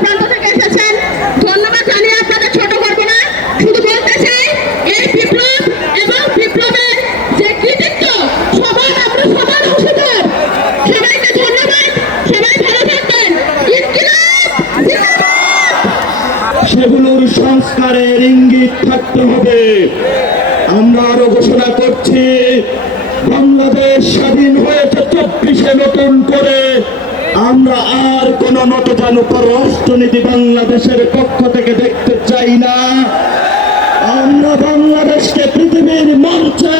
প্রান্ত সেগুলোর সংস্কারের ইঙ্গিত থাকতে হবে আমরা আরও ঘোষণা করছি বাংলাদেশ স্বাধীন হয়েছে চব্বিশে নতুন করে আমরা আর কোন নতজান পররাষ্ট্রনীতি বাংলাদেশের পক্ষ থেকে দেখতে চাই না। আমরা বাংলাদেশকে পৃথিবীর মঞ্চে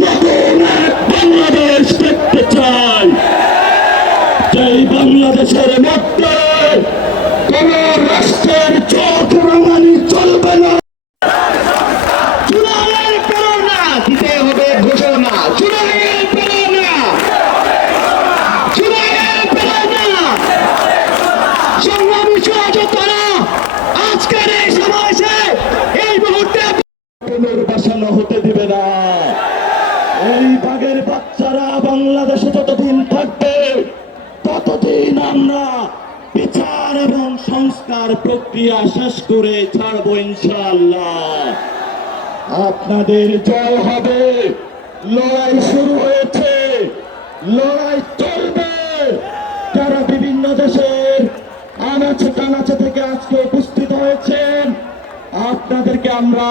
নতুন বাংলাদেশ দেখতে চাই। যেই বাংলাদেশের মধ্যে কোন রাষ্ট্রের চোখ রাঙানি চলবে না চুনায়ের প্রেরণা দিতে হবে ঘোষণা চুনায়ের প্রেরণা চুনায়ের প্রেরণা সংগ্রামী সহযোগিতারা আজকের এই সমাবেশে এই মুহূর্তে পুনর্বাসন হতে দিবে না এই বাঘের বাচ্চারা বাংলাদেশে যতদিন থাকবে, ততদিন আমরা বিচার এবং সংস্কার প্রক্রিয়া শেষ করে ছাড়বো ইনশাআল্লাহ। আপনাদের জয় হবে। লড়াই শুরু হয়েছে। লড়াই চলবে। যারা বিভিন্ন দেশের আনাচে টানাচে থেকে আজকে উপস্থিত হয়েছেন, আপনাদেরকে আমরা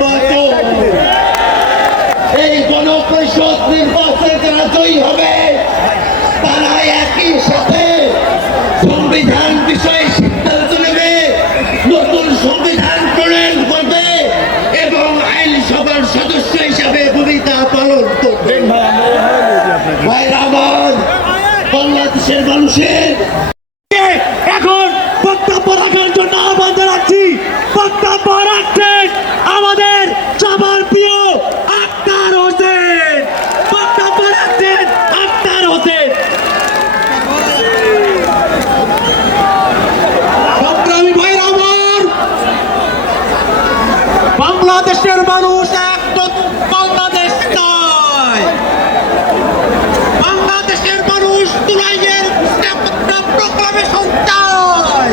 নির্বাচন। এই গণ পরিষদ নির্বাচনে যারা জয়ী হবে তারা একই সাথে সংবিধান বিষয়ে সিদ্ধান্ত নেবে নতুন সংবিধান প্রণয়ন করবে এবং আইনসভার সদস্য হিসাবে ভূমিকা পালন করবে। বাংলাদেশের মানুষের এখন বক্তব্য রাখার জন্য আহ্বান জানাচ্ছি বক্তব্য রাখছেন আমাদের সবার প্রিয় আক্তার হোসেন বক্তব্য রাখছেন আক্তার হোসেন সংগ্রামী ভাইয়ের আমার বাংলাদেশের মানুষ এক বাংলাদেশ বাংলাদেশের মানুষ তুলাইয়ের প্রোগ্রামেশন চায়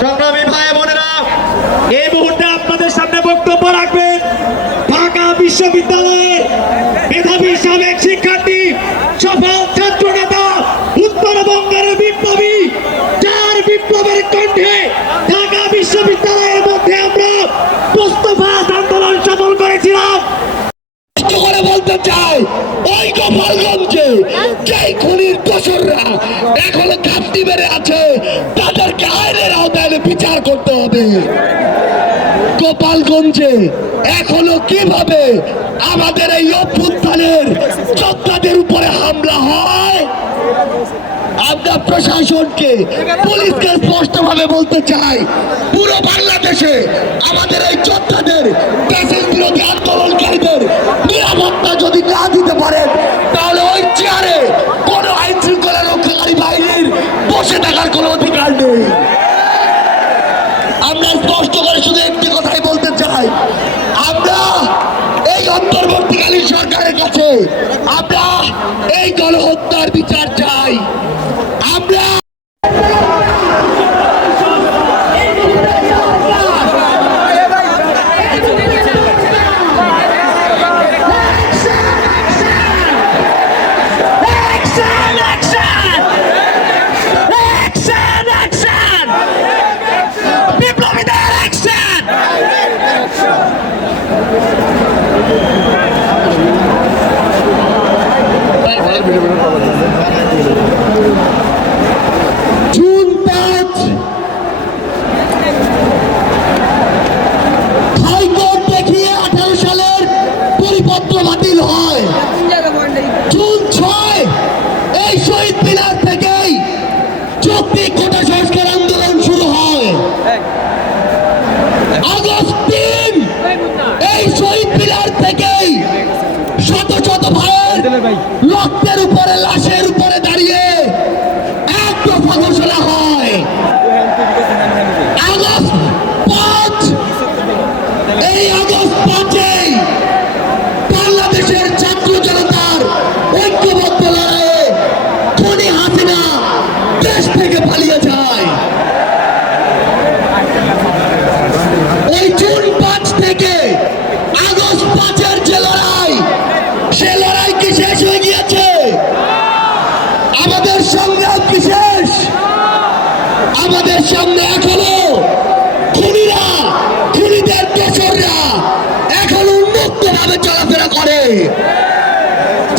সংগ্রামী ভাই বোনেরা, এই মুহূর্তে আপনাদের বক্তব্য ঢাকা মেধাবী সাবেক শিক্ষার্থী সফল ছাত্র নেতা উত্তরবঙ্গের বিপ্লবী যার বিপ্লবের কণ্ঠে ঢাকা বিশ্ববিদ্যালয়ের মধ্যে আমরা মোস্তফা আন্দোলন সফল করেছিলাম স্পষ্ট করে বলতে চাই ওই গোপালগঞ্জে যেই খুনির দোসররা মেরে আছে, তাদেরকে আইনের আওতায় বিচার করতে হবে। গোপালগঞ্জে এখনও কীভাবে আমাদের এই অভ্যুত্থানের যোদ্ধাদের উপরে হামলা হয়? আমরা প্রশাসনকে, পুলিশকে স্পষ্টভাবে বলতে চাই, পুরো বাংলাদেশে আমাদের এই যোদ্ধাদের দেশের বিরোধী আন্দোলনকারীদের নিরাপত্তা যদি না দিতে পারেন তাহলে ওই চেয়ারে কোনো আইন শৃঙ্খলা রক্ষাকারী বাহিনীর বসে থাকার কোনো অধিকার নেই আমরা স্পষ্ট করে শুধু একটি কথাই বলতে চাই আমরা এই অন্তর্বর্তীকালীন সরকারের কাছে। আমরা এই গণহত্যার বিচার চাই। রক্তের উপরে লাশের উপরে দাঁড়িয়ে এক দফা ঘোষণা হয় আগস্ট পাঁচ এই আগস্ট পাঁচেই বাংলাদেশের ছাত্র জনতার ঐক্যবদ্ধ লড়াইয়ে খনি হাসিনা দেশ থেকে পালিয়ে যায় ওই জুন পাঁচ থেকে আগস্ট পাঁচের যে লড়াই সে লড়াই কি শেষ হয়ে গিয়েছে আমাদের সংগ্রাম কি শেষ আমাদের সামনে এখনও খুনিরা খুনিদের দোসররা এখন উন্মুক্ত ভাবে চলাফেরা করে।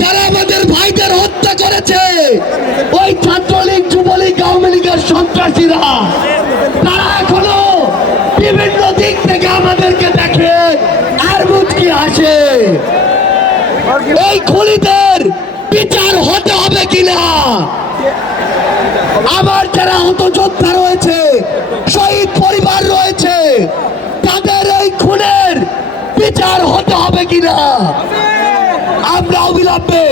যারা আমাদের ভাইদের হত্যা করেছে, ওই ছাত্রলীগ, যুবলীগ, আওয়ামী লীগের সন্ত্রাসীরা, তারা এখনও বিভিন্ন দিক থেকে আমাদেরকে দেখে আর মুচকি আসে এই খুনিদের বিচার হতে হবে কিনা? আবার যারা আহত যোদ্ধা রয়েছে, শহীদ পরিবার রয়েছে বিচার হতে হবে কিনা? আমরা অবিলম্বে